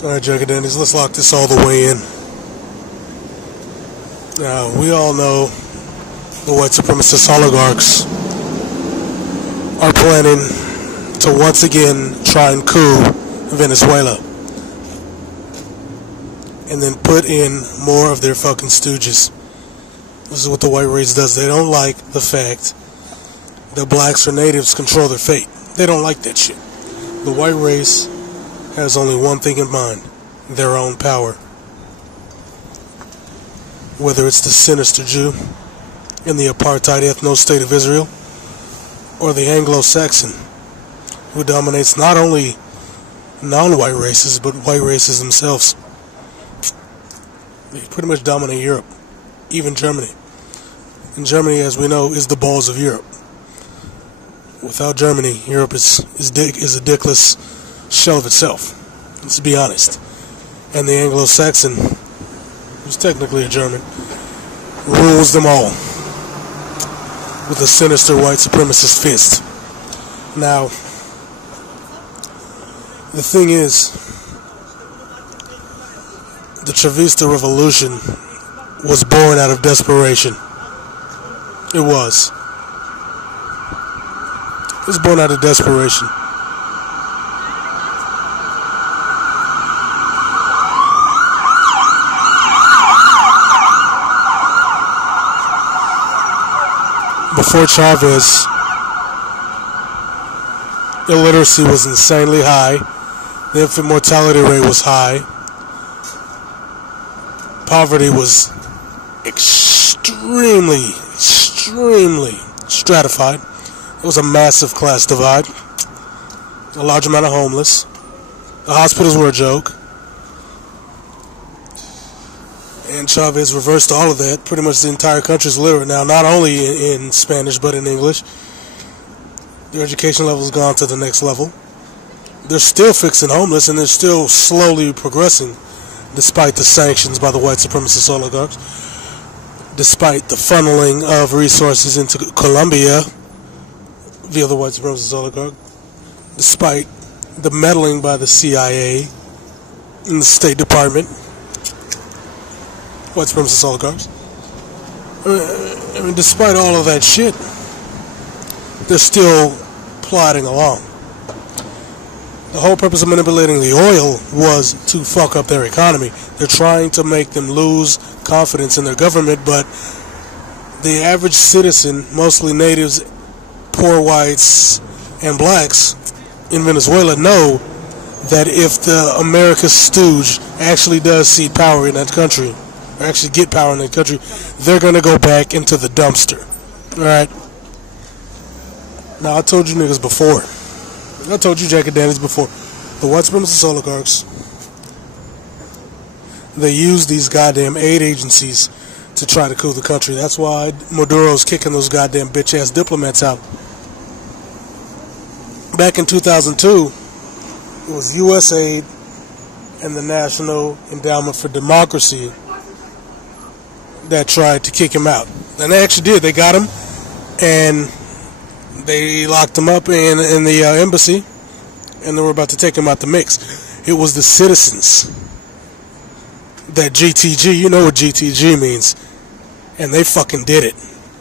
Alright, Juggadandies, let's lock this all the way in. Now, we all know the white supremacist oligarchs are planning to once again try and coup Venezuela. And then put in more of their fucking stooges. This is what the white race does. They don't like the fact that blacks or natives control their fate. They don't like that shit. The white race has only one thing in mind: their own power. Whether it's the sinister Jew in the apartheid ethno-state of Israel, or the Anglo-Saxon, who dominates not only non-white races, but white races themselves. They pretty much dominate Europe, even Germany. And Germany, as we know, is the balls of Europe. Without Germany, Europe is a dickless shell of itself. Let's be honest. And the Anglo-Saxon, who's technically a German, rules them all with a sinister white supremacist fist. Now, the thing is, the Chavista Revolution was born out of desperation. It was. It was born out of desperation. Before Chavez, illiteracy was insanely high. The infant mortality rate was high. Poverty was extremely stratified. It was a massive class divide. A large amount of homeless. The hospitals were a joke. And Chavez reversed all of that. Pretty much the entire country is literate now, not only in Spanish but in English. Their education level has gone to the next level. They're still fixing homeless, and they're still slowly progressing, despite the sanctions by the white supremacist oligarchs, despite the funneling of resources into Colombia via the white supremacist oligarch, despite the meddling by the CIA and the State Department, white supremacist oligarchs. I mean, despite all of that shit, they're still plodding along. The whole purpose of manipulating the oil was to fuck up their economy. They're trying to make them lose confidence in their government, but the average citizen, mostly natives, poor whites, and blacks in Venezuela know that if the America's stooge actually does see power in that country, or actually get power in that country, they're going to go back into the dumpster. Alright? Now, I told you niggas before. I told you Jackadandies before. The white supremacist oligarchs, they use these goddamn aid agencies to try to coup the country. That's why Maduro's kicking those goddamn bitch-ass diplomats out. Back in 2002, it was USAID and the National Endowment for Democracy that tried to kick him out. And they actually did. They got him, and they locked him up in the embassy, and they were about to take him out the mix. It was the citizens that GTG, you know what GTG means, and they fucking did it.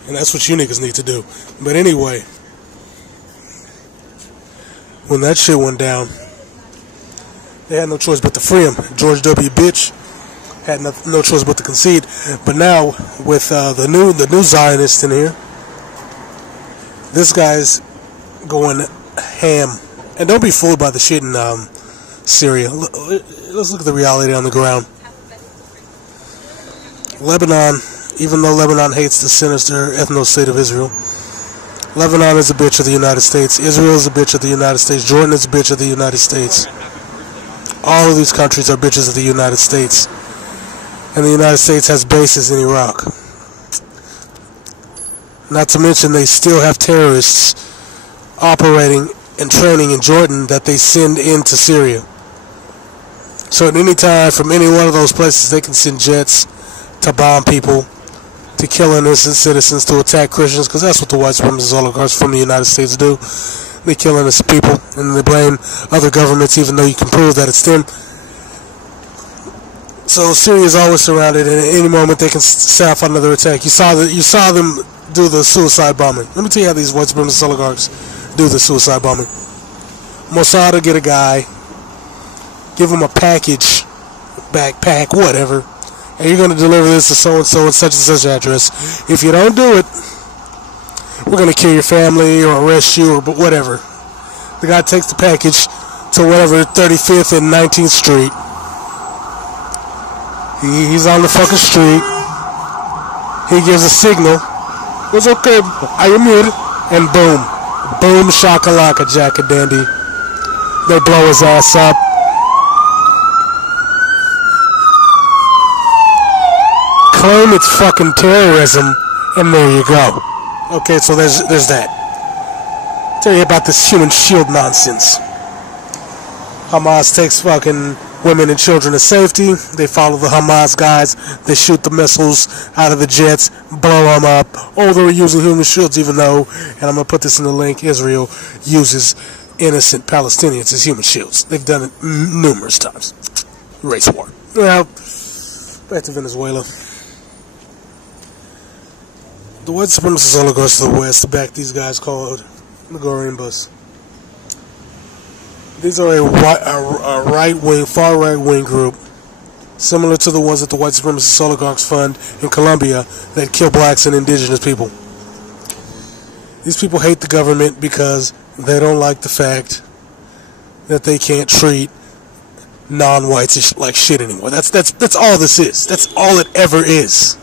And that's what you niggas need to do. But anyway, when that shit went down, they had no choice but to free him. George W. Bitch had no choice but to concede. But now, with the new Zionist in here, this guy's going ham. And don't be fooled by the shit in Syria. Let's look at the reality on the ground. Lebanon, even though Lebanon hates the sinister ethno-state of Israel, Lebanon is a bitch of the United States. Israel is a bitch of the United States. Jordan is a bitch of the United States. All of these countries are bitches of the United States. And the United States has bases in Iraq. Not to mention they still have terrorists operating and training in Jordan that they send into Syria. So at any time from any one of those places they can send jets to bomb people, to kill innocent citizens, to attack Christians, because that's what the white supremacist oligarchs from the United States do. They kill innocent people and they blame other governments even though you can prove that it's them. So Syria is always surrounded, and at any moment they can set off another attack. You saw them do the suicide bombing. Let me tell you how these white supremacist oligarchs do the suicide bombing. Mossad will get a guy, give him a package, backpack, whatever, and you're going to deliver this to so-and-so and such address. If you don't do it, we're going to kill your family or arrest you or whatever. The guy takes the package to whatever, 35th and 19th Street. He's on the fucking street. He gives a signal. It's okay, I am here. And boom. Boom shakalaka jackadandy. They blow his ass up. Claim it's fucking terrorism, and there you go. Okay, so there's that. Tell you about this human shield nonsense. Hamas takes fucking women and children to safety. They follow the Hamas guys. They shoot the missiles out of the jets, blow them up. Oh, they were using human shields, even though, and I'm going to put this in the link, Israel uses innocent Palestinians as human shields. They've done it numerous times. Race war. Now, back to Venezuela. The white supremacist oligarchs of the West back these guys called the Gorimbas. These are a right-wing, far right-wing group, similar to the ones that the white supremacist oligarchs fund in Colombia that kill blacks and indigenous people. These people hate the government because they don't like the fact that they can't treat non-whites like shit anymore. That's all this is. That's all it ever is.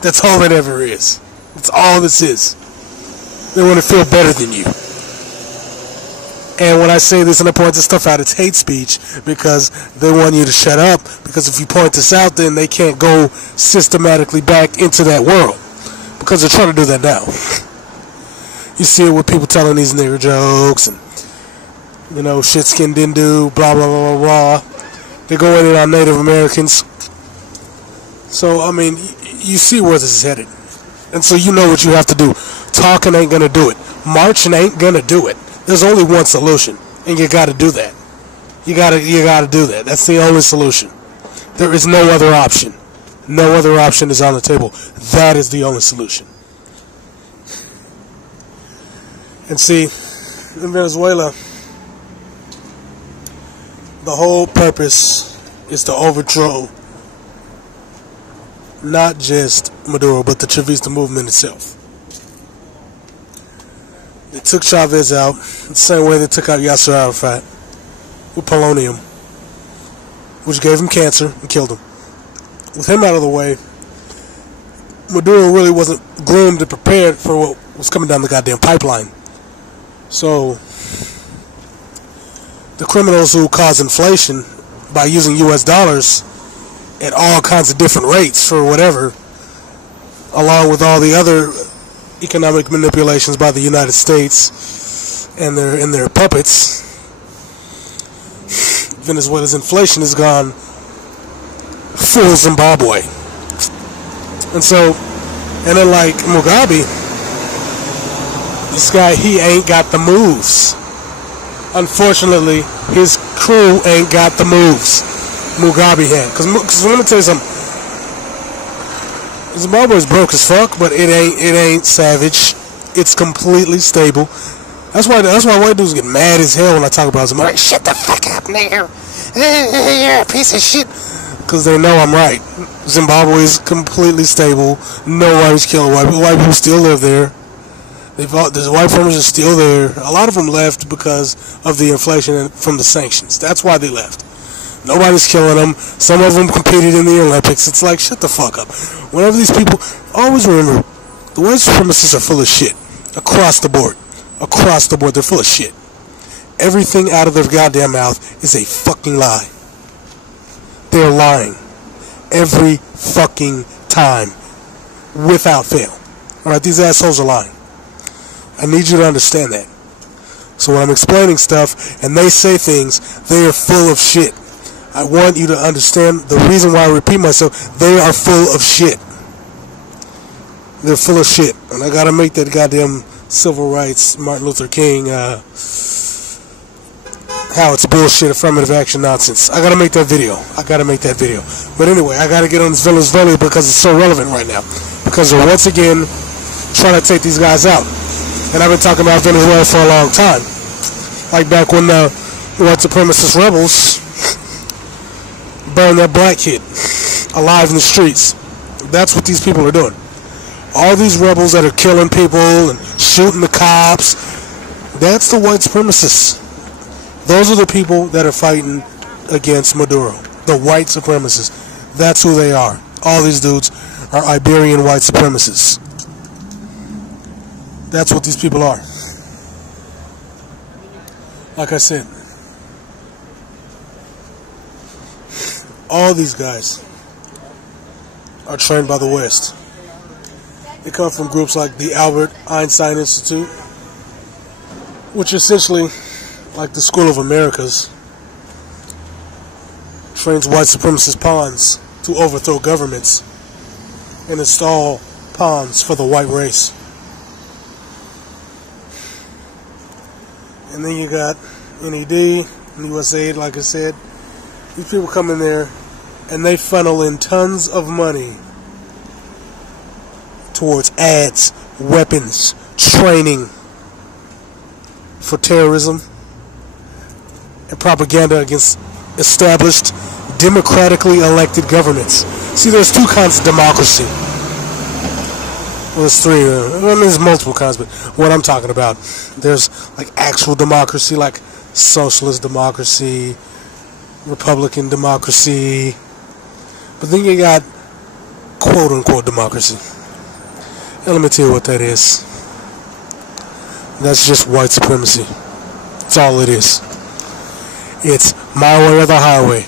That's all it ever is. That's all this is. They want to feel better than you. And when I say this and I point this stuff out, it's hate speech because they want you to shut up. Because if you point this out, then they can't go systematically back into that world. Because they're trying to do that now. You see it with people telling these nigger jokes and, you know, shit skin didn't do, blah, blah, blah, blah, blah. They go in on Native Americans. So, I mean, you see where this is headed. And so you know what you have to do. Talking ain't going to do it. Marching ain't going to do it. There's only one solution, and you got to do that. You got to do that. That's the only solution. There is no other option. No other option is on the table. That is the only solution. And see, in Venezuela, the whole purpose is to overthrow not just Maduro, but the Chavista movement itself. They took Chavez out the same way they took out Yasser Arafat with polonium, which gave him cancer and killed him. With him out of the way, Maduro really wasn't groomed and prepared for what was coming down the goddamn pipeline. So, the criminals who cause inflation by using US dollars at all kinds of different rates for whatever, along with all the other economic manipulations by the United States and their puppets, Venezuela's inflation has gone full Zimbabwe. And so, and then like Mugabe, this guy, he ain't got the moves. Unfortunately, his crew ain't got the moves Mugabe had. Because let me tell you something. Zimbabwe's broke as fuck, but it ain't savage. It's completely stable. That's why white dudes get mad as hell when I talk about Zimbabwe. Shut the fuck up, nigga. You're a piece of shit. Because they know I'm right. Zimbabwe is completely stable. Nobody's killing white people. White people still live there. The white farmers are still there. A lot of them left because of the inflation and from the sanctions. That's why they left. Nobody's killing them. Some of them competed in the Olympics. It's like, shut the fuck up. Whenever these people, always remember, the white supremacists are full of shit. Across the board. Across the board, they're full of shit. Everything out of their goddamn mouth is a fucking lie. They're lying. Every fucking time. Without fail. Alright, these assholes are lying. I need you to understand that. So when I'm explaining stuff and they say things, they are full of shit. I want you to understand the reason why I repeat myself. They are full of shit. They're full of shit. And I gotta make that goddamn civil rights Martin Luther King how it's bullshit, affirmative action nonsense. I gotta make that video. But anyway, I gotta get on this Venezuela because it's so relevant right now. Because they're once again trying to take these guys out. And I've been talking about Venezuela for a long time. Like back when the white supremacist rebels burned that black kid alive in the streets. That's what these people are doing. All these rebels that are killing people and shooting the cops, that's the white supremacists. Those are the people that are fighting against Maduro. The white supremacists. That's who they are. All these dudes are Iberian white supremacists. That's what these people are. Like I said, all these guys are trained by the West. They come from groups like the Albert Einstein Institute, which essentially, like the School of Americas, trains white supremacist pawns to overthrow governments and install pawns for the white race. And then you got NED, USAID, like I said. These people come in there and they funnel in tons of money towards ads, weapons, training for terrorism, and propaganda against established, democratically elected governments. See, there's two kinds of democracy. Well, there's three. There's multiple kinds, but what I'm talking about, there's like actual democracy, like socialist democracy, Republican democracy, but then you got quote-unquote democracy. And let me tell you what that is. That's just white supremacy. That's all it is. It's my way or the highway.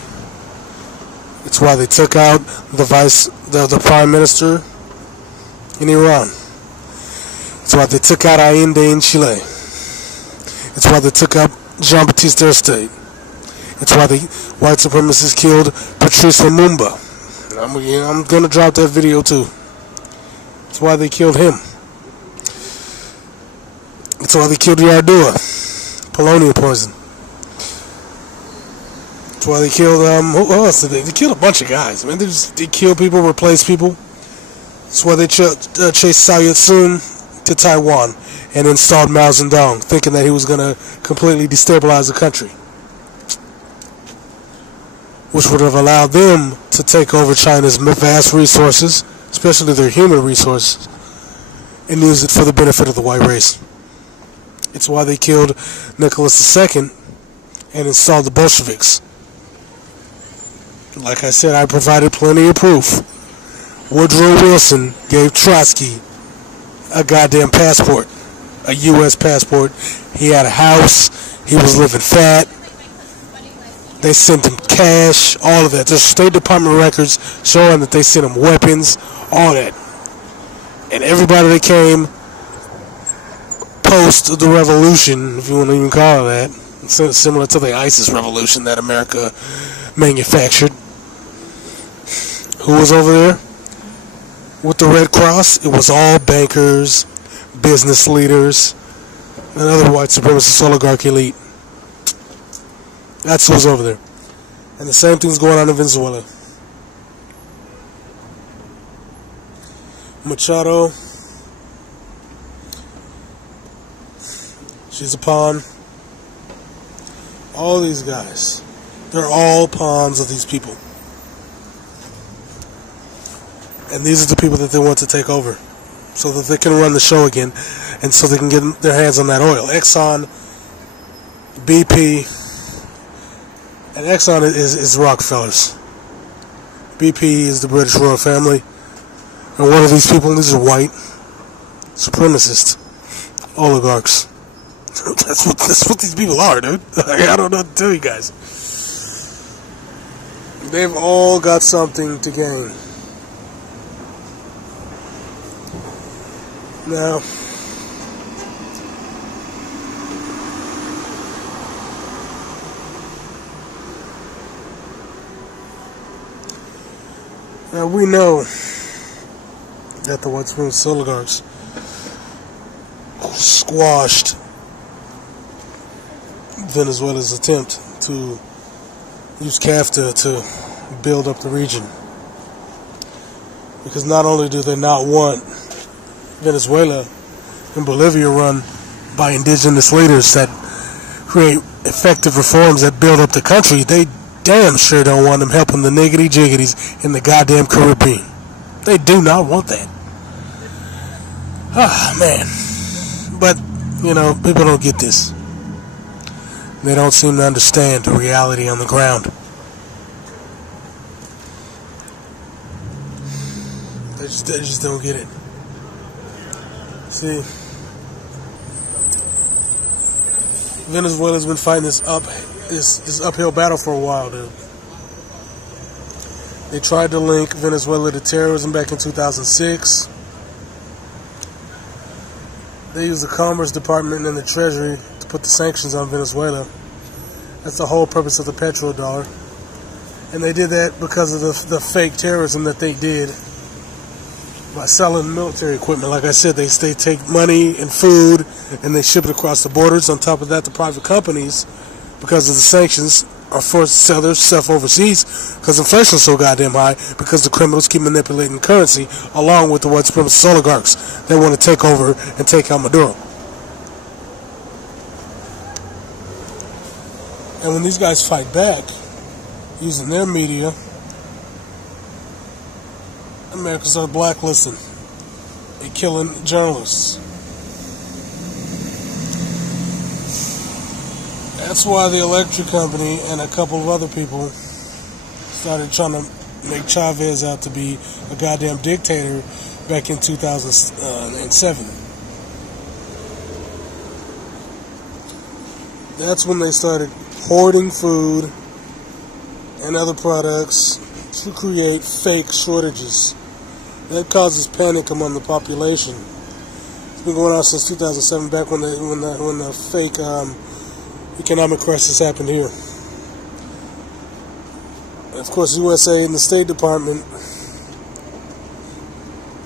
It's why they took out the prime minister in Iran. It's why they took out Allende in Chile. It's why they took out Jean-Baptiste Aristide. It's why the white supremacists killed Patrice Lumumba. I'm gonna drop that video too. It's why they killed him. It's why they killed Yardua. Polonium poison. It's why they killed, who else did they? They killed a bunch of guys. I mean, they kill people, replace people. It's why they chased Cao Yat-sen to Taiwan and installed Mao Zedong, thinking that he was going to completely destabilize the country, which would have allowed them to take over China's vast resources, especially their human resources, and use it for the benefit of the white race. It's why they killed Nicholas II and installed the Bolsheviks. Like I said, I provided plenty of proof. Woodrow Wilson gave Trotsky a goddamn passport, a U.S. passport. He had a house. He was living fat. They sent him cash, all of that. There's State Department records showing that they sent him weapons, all that. And everybody that came post the revolution, if you want to even call it that, similar to the ISIS revolution that America manufactured. Who was over there with the Red Cross? It was all bankers, business leaders, and other white supremacist oligarch elite. That's who's over there. And the same thing's going on in Venezuela. Machado, she's a pawn. All these guys, they're all pawns of these people. And these are the people that they want to take over so that they can run the show again and so they can get their hands on that oil. Exxon, BP, and Exxon is the Rockefellers. BP is the British royal family. And one of these people, these are white supremacist oligarchs. That's what these people are, dude. I don't know what to tell you guys. They've all got something to gain. Now, we know that the white supremacist oligarchs squashed Venezuela's attempt to use CAFTA to build up the region. Because not only do they not want Venezuela and Bolivia run by indigenous leaders that create effective reforms that build up the country, they damn sure don't want them helping the niggity jiggities in the goddamn Caribbean. They do not want that. Ah, man. But, you know, people don't get this. They don't seem to understand the reality on the ground. They just don't get it. See, Venezuela's been fighting this uphill battle for a while, dude. They tried to link Venezuela to terrorism back in 2006. They used the Commerce Department and the Treasury to put the sanctions on Venezuela. That's the whole purpose of the petrodollar. And they did that because of the fake terrorism that they did by selling military equipment. Like I said, they take money and food and they ship it across the borders. On top of that, the private companies, because of the sanctions, are forced to sell their stuff overseas because inflation is so goddamn high, because the criminals keep manipulating currency along with the white supremacist oligarchs that want to take over and take out Maduro. And when these guys fight back using their media, Americans start blacklisting and killing journalists. That's why the electric company and a couple of other people started trying to make Chavez out to be a goddamn dictator back in 2007. That's when they started hoarding food and other products to create fake shortages. That causes panic among the population. It's been going on since 2007, back when the fake economic crisis happened here. Of course, USA and the State Department,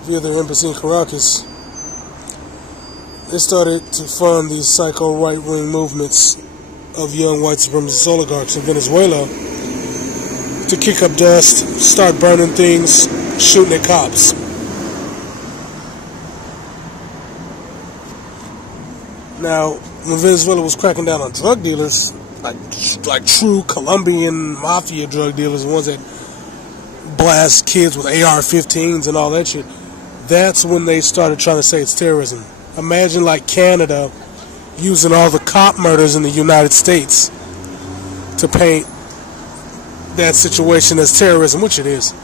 via their embassy in Caracas, they started to fund these psycho right-wing movements of young white supremacist oligarchs in Venezuela to kick up dust, start burning things, shooting at cops. Now, when Venezuela was cracking down on drug dealers, like true Colombian mafia drug dealers, the ones that blast kids with AR-15s and all that shit, that's when they started trying to say it's terrorism. Imagine like Canada using all the cop murders in the United States to paint that situation as terrorism, which it is.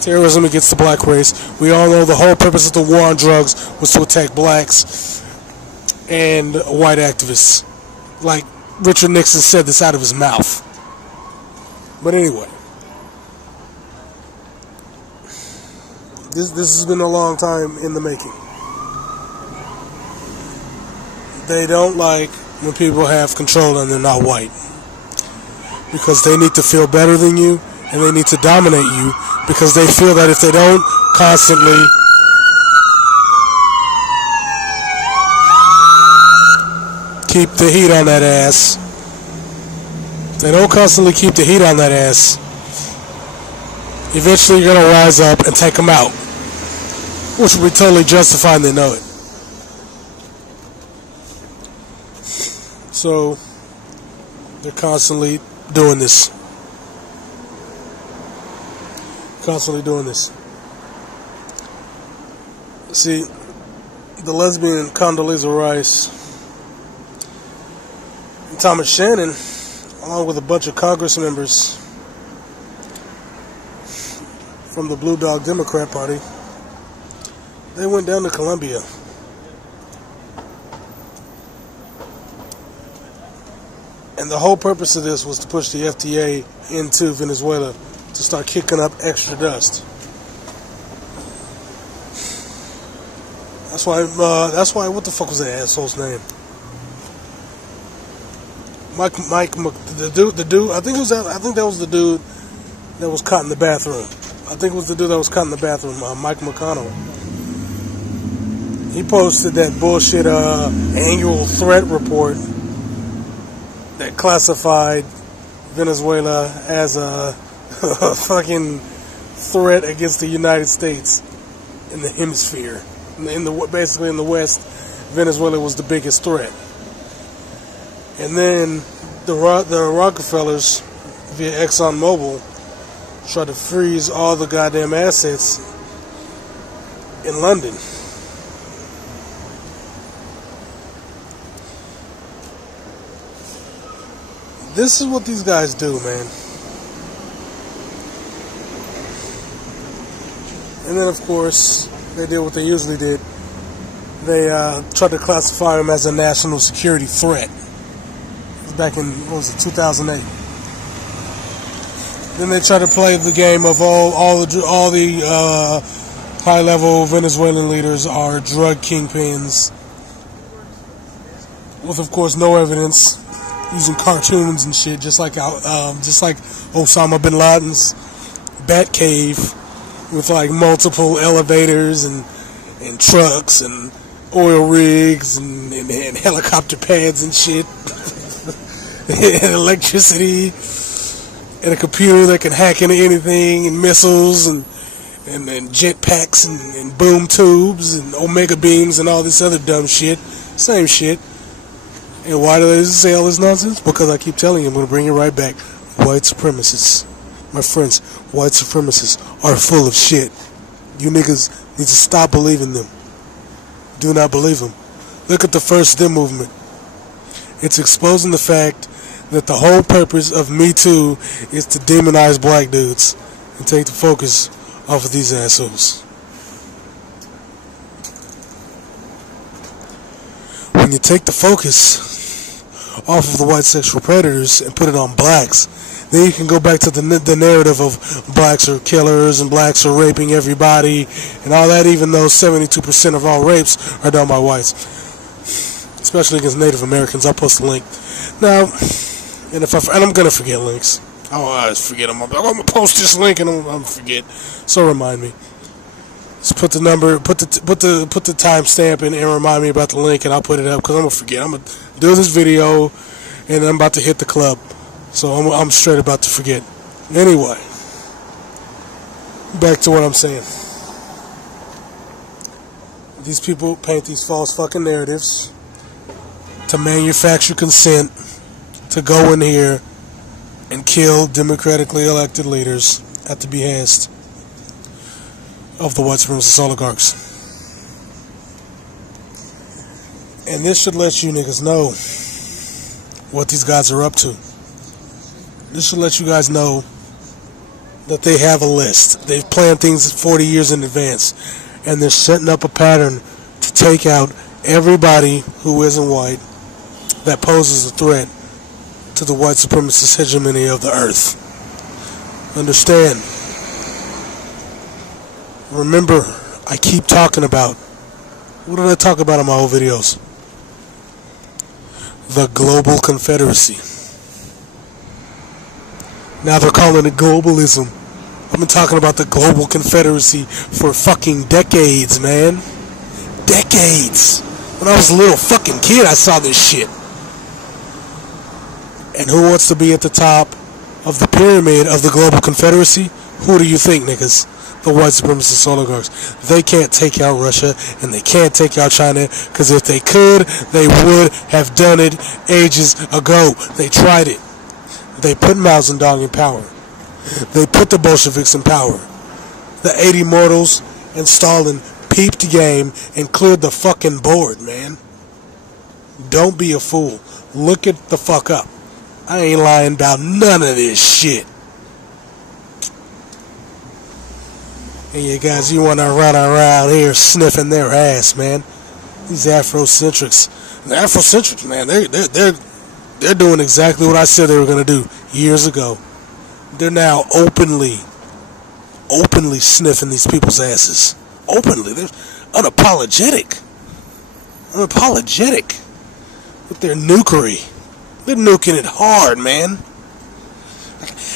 Terrorism against the black race. We all know the whole purpose of the war on drugs was to attack blacks and white activists. Like Richard Nixon said this out of his mouth. But anyway, this has been a long time in the making. They don't like when people have control and they're not white, because they need to feel better than you and they need to dominate you, because they feel that if they don't constantly keep the heat on that ass, eventually you're going to rise up and take them out, which will be totally justified and they know it. So they're constantly doing this. See, the lesbian Condoleezza Rice and Thomas Shannon, along with a bunch of Congress members from the Blue Dog Democrat Party, they went down to Colombia. And the whole purpose of this was to push the FDA into Venezuela to start kicking up extra dust. That's why. What the fuck was that asshole's name? The dude. I think that was the dude that was caught in the bathroom. Mike McConnell. He posted that bullshit annual threat report that classified Venezuela as a fucking threat against the United States in the hemisphere. Basically in the West, Venezuela was the biggest threat. And then the Rockefellers, via ExxonMobil, tried to freeze all the goddamn assets in London. This is what these guys do, man. And then, of course, they did what they usually did. They tried to classify them as a national security threat. It was back in, 2008. Then they tried to play the game of all the high-level Venezuelan leaders are drug kingpins, with, of course, no evidence, using cartoons and shit, just like Osama bin Laden's Bat Cave, with like multiple elevators and trucks and oil rigs and helicopter pads and shit, and electricity, and a computer that can hack into anything, and missiles and jetpacks and boom tubes and omega beams and all this other dumb shit. Same shit. And why do they say all this nonsense? Because I keep telling you, I'm going to bring it right back. White supremacists. My friends, white supremacists are full of shit. You niggas need to stop believing them. Do not believe them. Look at the First Them movement. It's exposing the fact that the whole purpose of Me Too is to demonize black dudes and take the focus off of these assholes. When you take the focus off of the white sexual predators and put it on blacks, then you can go back to the narrative of blacks are killers and blacks are raping everybody and all that, even though 72% of all rapes are done by whites, especially against Native Americans. I'll post a link. Now, and I'm gonna forget links. I always forget them. I'm gonna post this link and I'm gonna forget. So remind me. Just put the number, put the timestamp in and remind me about the link, and I'll put it up because I'm gonna forget. I'm gonna do this video, and I'm about to hit the club, so I'm straight about to forget. Anyway, back to what I'm saying. These people paint these false fucking narratives to manufacture consent to go in here and kill democratically elected leaders at the behest of the white supremacist oligarchs. And this should let you niggas know what these guys are up to. This should let you guys know that they have a list. They've planned things 40 years in advance, and they're setting up a pattern to take out everybody who isn't white that poses a threat to the white supremacist hegemony of the earth. Understand? Remember, I keep talking about, what did I talk about in my old videos? The Global Confederacy. Now they're calling it globalism. I've been talking about the Global Confederacy for fucking decades, man. Decades. When I was a little fucking kid, I saw this shit. And who wants to be at the top of the pyramid of the Global Confederacy? Who do you think, niggas? The white supremacist oligarchs. They can't take out Russia and they can't take out China, because if they could, they would have done it ages ago. They tried it. They put Mao Zedong in power. They put the Bolsheviks in power. The 80 Mortals and Stalin peeped the game and cleared the fucking board, man. Don't be a fool. Look it the fuck up. I ain't lying about none of this shit. And you guys, you want to run around here sniffing their ass, man. These Afrocentrics. The Afrocentrics, man, they're doing exactly what I said they were going to do years ago. They're now openly sniffing these people's asses. Openly. They're unapologetic. Unapologetic with their nukery. They're nuking it hard, man.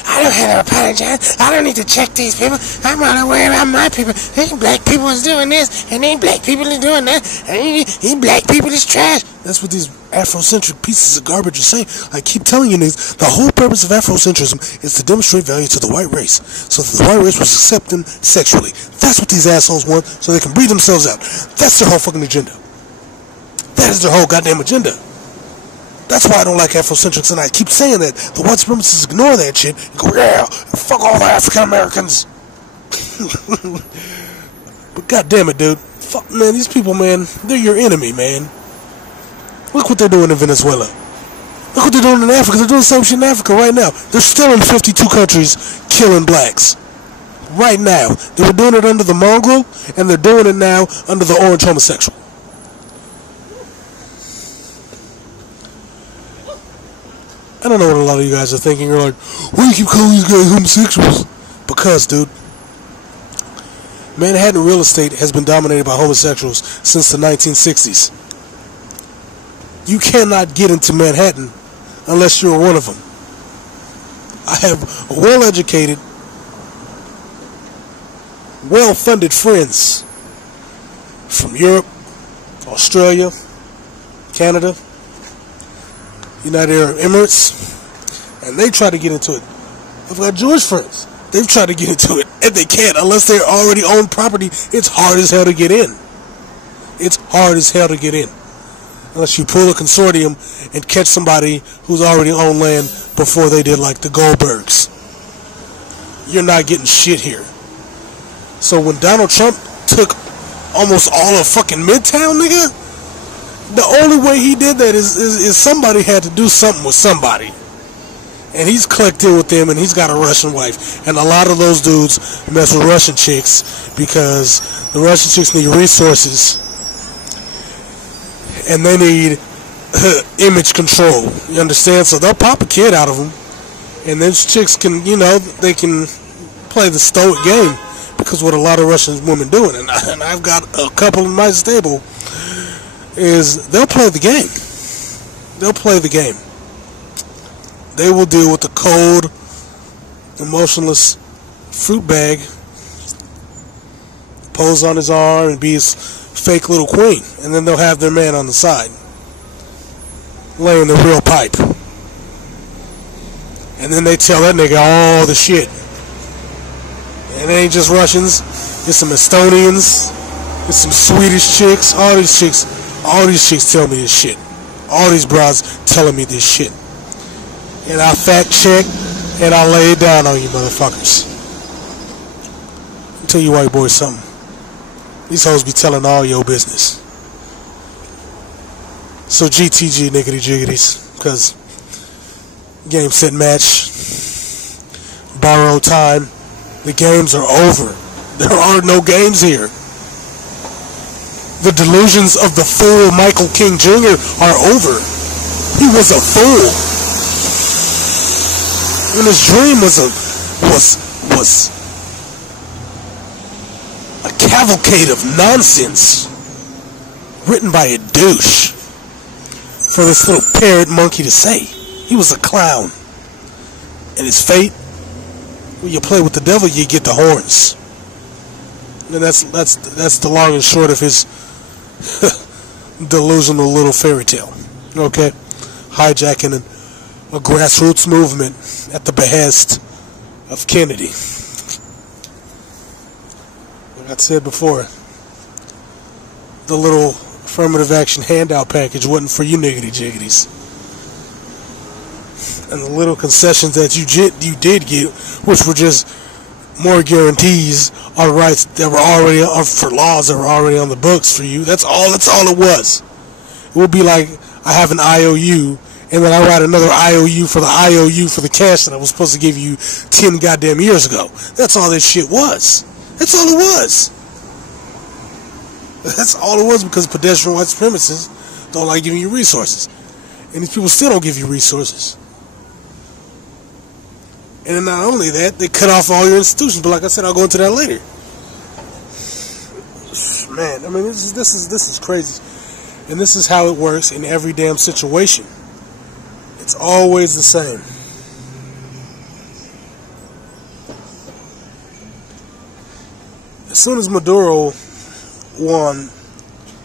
I don't have to apologize. I don't need to check these people. I'm not aware about my people. These black people is doing this, and these black people is doing that, and these black people is trash. That's what these Afrocentric pieces of garbage are saying. I keep telling you niggas, the whole purpose of Afrocentrism is to demonstrate value to the white race, so that the white race will accept them sexually. That's what these assholes want, so they can breed themselves out. That's their whole fucking agenda. That is their whole goddamn agenda. That's why I don't like Afrocentrics, and I keep saying that. The white supremacists ignore that shit and go, yeah, fuck all the African Americans. But goddamn it, dude. Fuck, man, these people, man, they're your enemy, man. Look what they're doing in Venezuela. Look what they're doing in Africa. They're doing the same shit in Africa right now. They're still in 52 countries killing blacks. Right now. They were doing it under the mongrel, and they're doing it now under the orange homosexual. I don't know what a lot of you guys are thinking. You're like, why do you keep calling these guys homosexuals? Because, dude, Manhattan real estate has been dominated by homosexuals since the 1960s. You cannot get into Manhattan unless you're one of them. I have well-educated, well-funded friends from Europe, Australia, Canada, United Arab Emirates, and they try to get into it. I've got Jewish friends. They've tried to get into it, and they can't unless they already own property. It's hard as hell to get in. It's hard as hell to get in. Unless you pull a consortium and catch somebody who's already owned land before they did, like the Goldbergs. You're not getting shit here. So when Donald Trump took almost all of fucking Midtown, nigga, the only way he did that is somebody had to do something with somebody. And he's clicked in with them, and he's got a Russian wife. And a lot of those dudes mess with Russian chicks because the Russian chicks need resources. And they need image control. You understand? So they'll pop a kid out of them. And those chicks can, you know, they can play the stoic game. Because what a lot of Russian women doing, and I've got a couple in my stable, is they'll play the game. They'll play the game. They will deal with the cold, emotionless fruit bag, pose on his arm, and be his fake little queen. And then they'll have their man on the side, laying the real pipe. And then they tell that nigga all the shit. And it ain't just Russians, it's some Estonians, it's some Swedish chicks, all these chicks tell me this shit. All these bras telling me this shit. And I fact check, and I lay it down on you motherfuckers. I'll tell you white boys something. These hoes be telling all your business. So GTG niggity jiggities, because game, set, match, borrow time. The games are over. There are no games here. The delusions of the fool Michael King Jr. are over. He was a fool. And his dream was a cavalcade of nonsense written by a douche for this little parrot monkey to say. He was a clown. And his fate, when you play with the devil, you get the horns. And that's the long and short of his delusional little fairy tale. Okay? Hijacking a grassroots movement at the behest of Kennedy. Like I said before, the little affirmative action handout package wasn't for you niggity jiggities. And the little concessions that you did get, which were just more guarantees on rights that were already for laws that were already on the books for you. That's all it was. It would be like I have an IOU, and then I write another IOU for the cash that I was supposed to give you 10 goddamn years ago. That's all this shit was. That's all it was. That's all it was, because pedestrian white supremacists don't like giving you resources. And these people still don't give you resources. And then not only that, they cut off all your institutions. But like I said, I'll go into that later. Man, I mean, this is crazy. And this is how it works in every damn situation. It's always the same. as soon as Maduro won,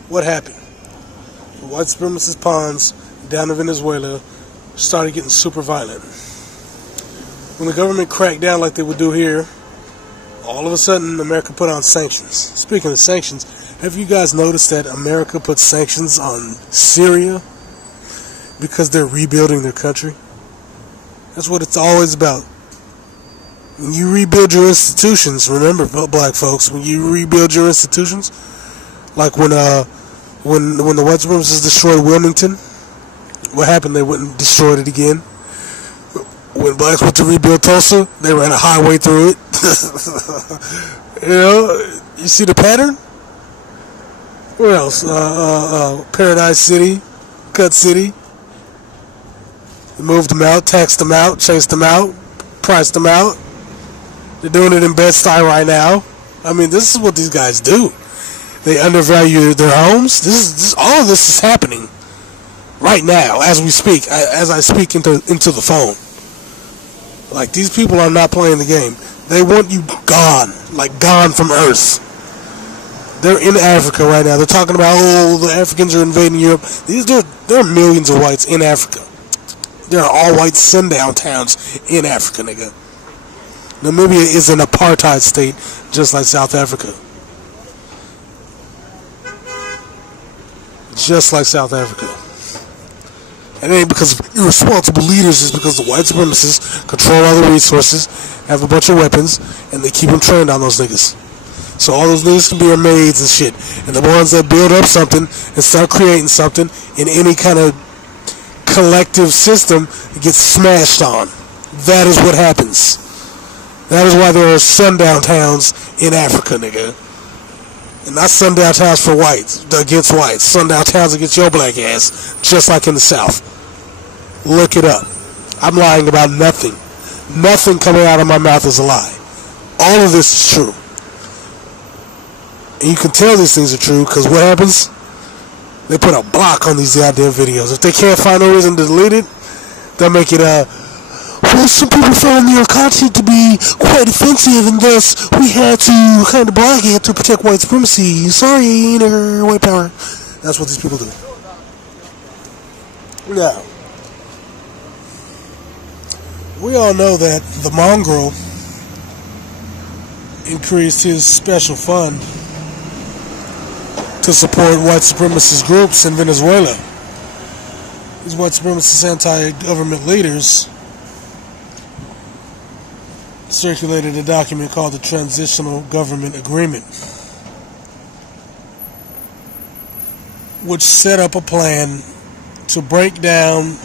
what happened? The white supremacist pawns down in Venezuela started getting super violent. When the government cracked down like they would do here, all of a sudden America put on sanctions. Speaking of sanctions, have you guys noticed that America put sanctions on Syria because they're rebuilding their country? That's what it's always about. When you rebuild your institutions, remember, black folks, when you rebuild your institutions, like when the white supremacists destroyed Wilmington, what happened? They went and destroyed it again. When blacks went to rebuild Tulsa, they ran a highway through it. You know, you see the pattern? Where else? Paradise City, Cut City. They moved them out, taxed them out, chased them out, priced them out. They're doing it in Bed-Stuy right now. I mean, this is what these guys do. They undervalue their homes. All of this is happening right now as we speak. As I speak into the phone. Like, these people are not playing the game. They want you gone, like gone from Earth. They're in Africa right now. They're talking about, oh, the Africans are invading Europe. There are millions of whites in Africa. There are all white sundown towns in Africa, nigga. Namibia is an apartheid state, just like South Africa. Just like South Africa. And it ain't because of irresponsible leaders, it's because the white supremacists control all the resources, have a bunch of weapons, and they keep them trained on those niggas. So all those niggas can be their maids and shit. And the ones that build up something and start creating something in any kind of collective system gets smashed on. That is what happens. That is why there are sundown towns in Africa, nigga. And not sundown towns for whites, against whites. Sundown towns against your black ass, just like in the South. Look it up. I'm lying about nothing. Nothing coming out of my mouth is a lie. All of this is true. And you can tell these things are true, because what happens? They put a block on these goddamn videos. If they can't find no reason to delete it, they'll make it well, some people found your content to be quite offensive, and thus we had to kind of block it to protect white supremacy. Sorry, white power. That's what these people do. Now, we all know that the mongrel increased his special fund to support white supremacist groups in Venezuela. These white supremacist anti-government leaders circulated a document called the Transitional Government Agreement, which set up a plan to break down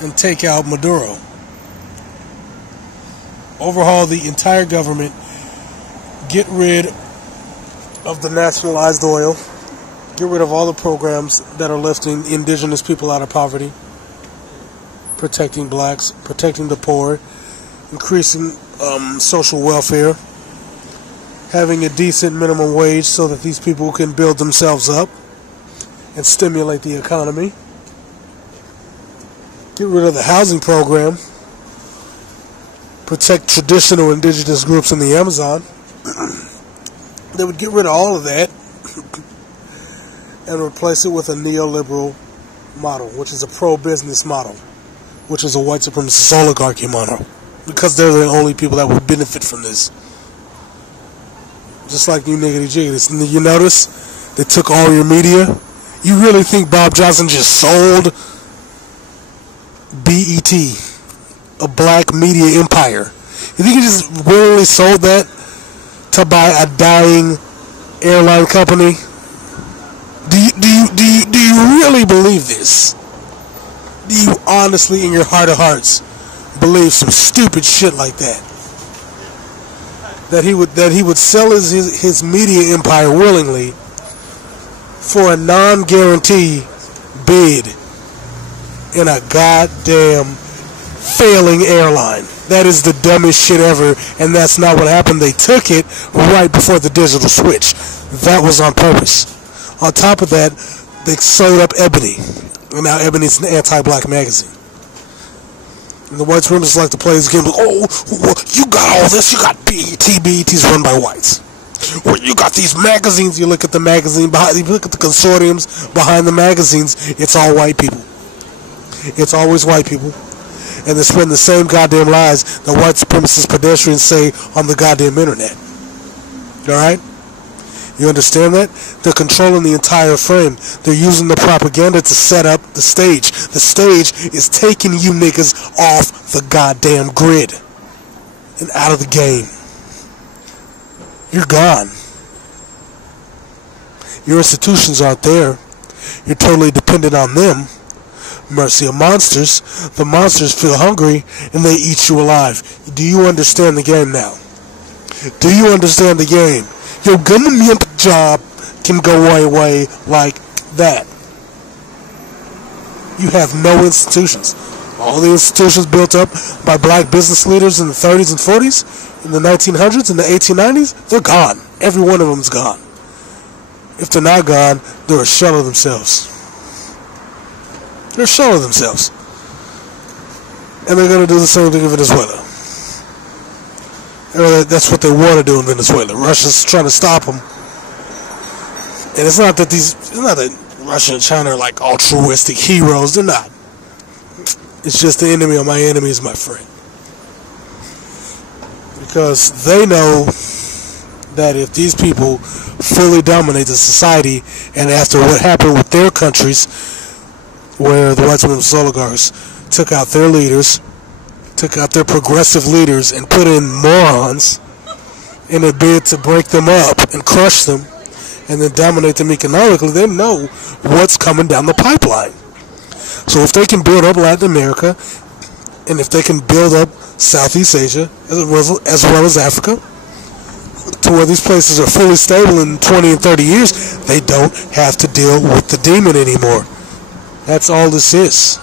and take out Maduro, overhaul the entire government, get rid of the nationalized oil, get rid of all the programs that are lifting indigenous people out of poverty, protecting blacks, protecting the poor, increasing social welfare, having a decent minimum wage so that these people can build themselves up and stimulate the economy, get rid of the housing program, protect traditional indigenous groups in the Amazon. They would get rid of all of that and replace it with a neoliberal model, which is a pro-business model, which is a white supremacist oligarchy model. Because they're the only people that would benefit from this. Just like you niggity jiggity. You notice? They took all your media. You really think Bob Johnson just sold BET, a black media empire? You think he just willingly sold that to buy a dying airline company? Do you really believe this? Do you honestly, in your heart of hearts, believe some stupid shit like that? That he would sell his media empire willingly for a non-guarantee bid in a goddamn failing airline. That is the dumbest shit ever, and that's not what happened. They took it right before the digital switch. That was on purpose. On top of that, they sold up Ebony, and now Ebony's an anti-black magazine. And the white supremacists like to play this game like, oh, you got all this, you got BET. BET's run by whites. Well, you got these magazines. You look at the magazine behind. You look at the consortiums behind the magazines. It's all white people. It's always white people, and they're spreading the same goddamn lies that white supremacist pedestrians say on the goddamn internet. All right. You understand that? They're controlling the entire frame. They're using the propaganda to set up the stage. The stage is taking you niggas off the goddamn grid and out of the game. You're gone. Your institutions aren't there. You're totally dependent on them. Mercy of monsters. The monsters feel hungry and they eat you alive. Do you understand the game now? Do you understand the game? Your government job can go away like that. You have no institutions. All the institutions built up by black business leaders in the 30s and 40s, in the 1900s, in the 1890s, they're gone. Every one of them's gone. If they're not gone, they're a shell of themselves. They're a shell of themselves. And they're going to do the same thing in Venezuela. That's what they want to do in Venezuela. Russia's trying to stop them. And it's not that Russia and China are like altruistic heroes. They're not. It's just the enemy of my enemy is my friend. Because they know that if these people fully dominate the society, and after what happened with their countries, where the white supremacist oligarchs took out their leaders, took out their progressive leaders and put in morons in a bid to break them up and crush them and then dominate them economically, they know what's coming down the pipeline. So if they can build up Latin America, and if they can build up Southeast Asia, as well as Africa, to where these places are fully stable in 20 and 30 years, they don't have to deal with the demon anymore. That's all this is.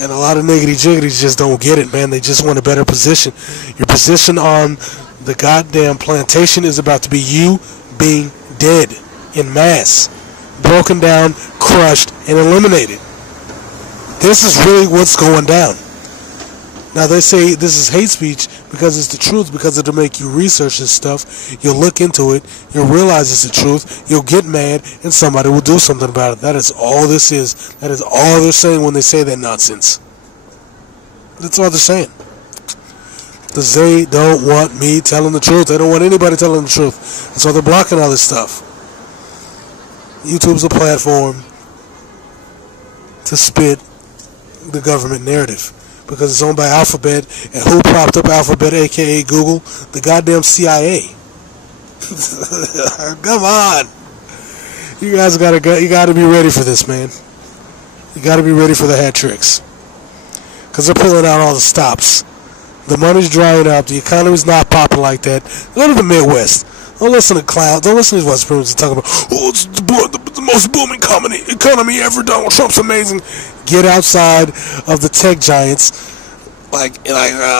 And a lot of niggity-jiggities just don't get it, man. They just want a better position. Your position on the goddamn plantation is about to be you being dead in mass. Broken down, crushed, and eliminated. This is really what's going down. Now, they say this is hate speech because it's the truth, because it'll make you research this stuff. You'll look into it. You'll realize it's the truth. You'll get mad, and somebody will do something about it. That is all this is. That is all they're saying when they say that nonsense. That's all they're saying. Because they don't want me telling the truth. They don't want anybody telling the truth. And so they're blocking all this stuff. YouTube's a platform to spit the government narrative. Because it's owned by Alphabet, and who propped up Alphabet, aka Google? The goddamn CIA. Come on, you guys gotta be ready for this, man. You gotta be ready for the hat tricks, because they're pulling out all the stops. The money's drying up. The economy's not popping like that. Go to the Midwest. Don't listen to clowns. Don't listen to these white supremacists talking about, oh, it's the most booming economy ever. Donald Trump's amazing. Get outside of the tech giants, like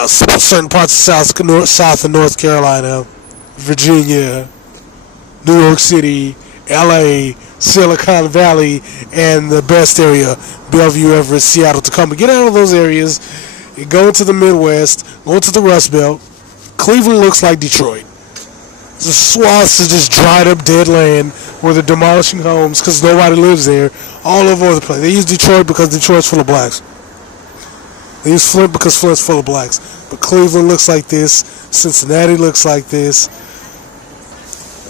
certain parts of South and North Carolina, Virginia, New York City, LA, Silicon Valley, and the best area, Bellevue, Everett, Seattle, Tacoma. Get out of those areas and go into the Midwest, go into the Rust Belt. Cleveland looks like Detroit. The swaths of just dried up dead land where they're demolishing homes because nobody lives there, all over the place. They use Detroit because Detroit's full of blacks. They use Flint because Flint's full of blacks. But Cleveland looks like this. Cincinnati looks like this.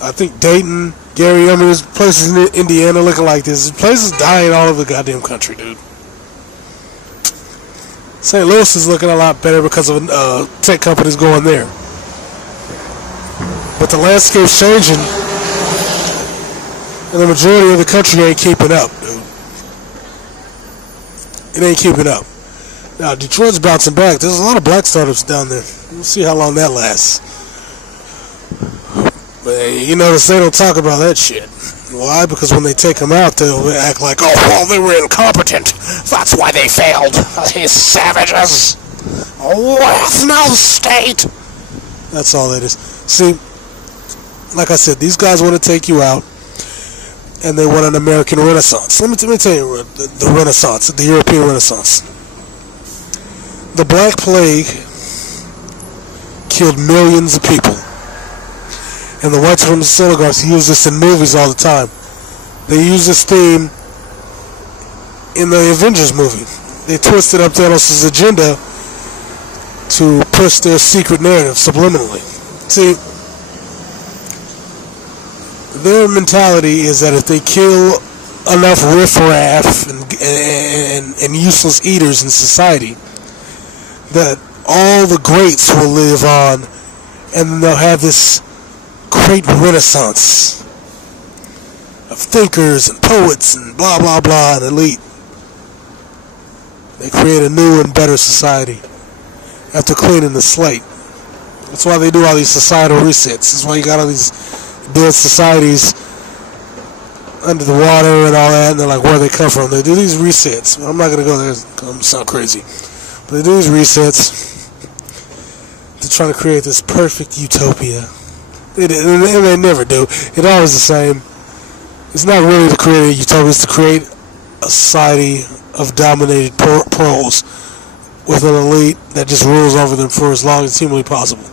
I think Dayton, Gary, there's places in Indiana looking like this. There's places dying all over the goddamn country, dude. St. Louis is looking a lot better because of tech companies going there. But the landscape's changing, and the majority of the country ain't keeping up, dude. It ain't keeping up. Now, Detroit's bouncing back. There's a lot of black startups down there. We'll see how long that lasts. But you notice they don't talk about that shit. Why? Because when they take them out, they'll act like, oh, well, they were incompetent. That's why they failed. These savages. Oh, have no state. That's all that is. See, like I said, these guys want to take you out, and they want an American Renaissance. Let me tell you the Renaissance, the European Renaissance. The Black Plague killed millions of people, And the white supremacist oligarchs use this in movies all the time. They use this theme in the Avengers movie. They twisted up Thanos' agenda to push their secret narrative subliminally. See, their mentality is that if they kill enough riffraff and useless eaters in society, that all the greats will live on, and then they'll have this great renaissance of thinkers and poets and blah blah blah and elite. They create a new and better society after cleaning the slate. That's why they do all these societal resets. That's why you got all these dead societies under the water and all that, and they're like, where do they come from? They do these resets. I'm not going to go there because I'm sound crazy. But they do these resets to try to create this perfect utopia. And they never do. It's always the same. It's not really to create a utopia, it's to create a society of dominated proles with an elite that just rules over them for as long as humanly possible.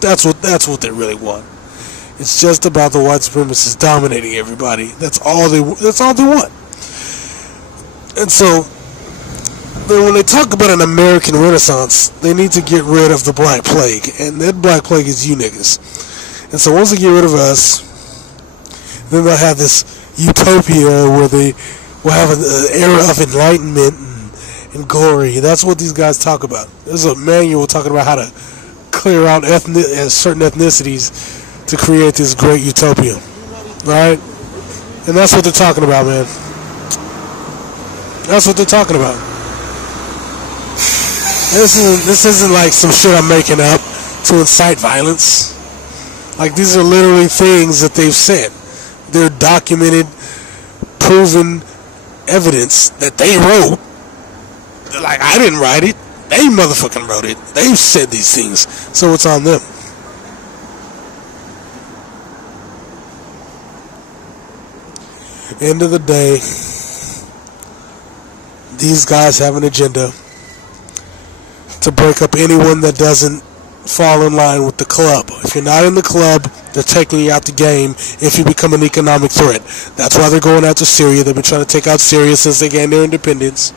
That's what they really want. It's just about the white supremacists dominating everybody. That's all they want. And so, then when they talk about an American Renaissance, they need to get rid of the Black Plague, and that Black Plague is you niggas. And so once they get rid of us, then they'll have this utopia where they will have an era of enlightenment and glory. That's what these guys talk about. There's a manual talking about how to clear out certain ethnicities to create this great utopia. Alright? And that's what they're talking about, man. That's what they're talking about. This isn't like some shit I'm making up to incite violence. Like, these are literally things that they've said. They're documented, proven evidence that they wrote. They're like, I didn't write it. They motherfucking wrote it. They've said these things. So it's on them. End of the day, these guys have an agenda to break up anyone that doesn't fall in line with the club. If you're not in the club, they're taking you out the game if you become an economic threat. That's why they're going after Syria. They've been trying to take out Syria since they gained their independence.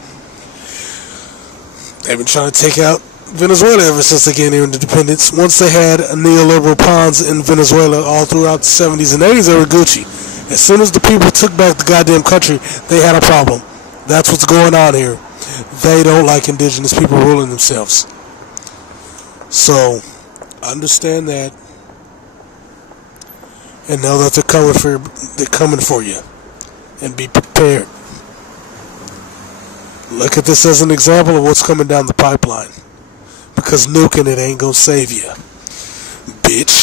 They've been trying to take out Venezuela ever since they gained their independence. Once they had a neoliberal pawns in Venezuela all throughout the 70s and 80s, they were Gucci. As soon as the people took back the goddamn country, they had a problem. That's what's going on here. They don't like indigenous people ruling themselves. So, understand that, and know that they're coming for you, and be prepared. Look at this as an example of what's coming down the pipeline, because nuking it ain't gonna save you, bitch.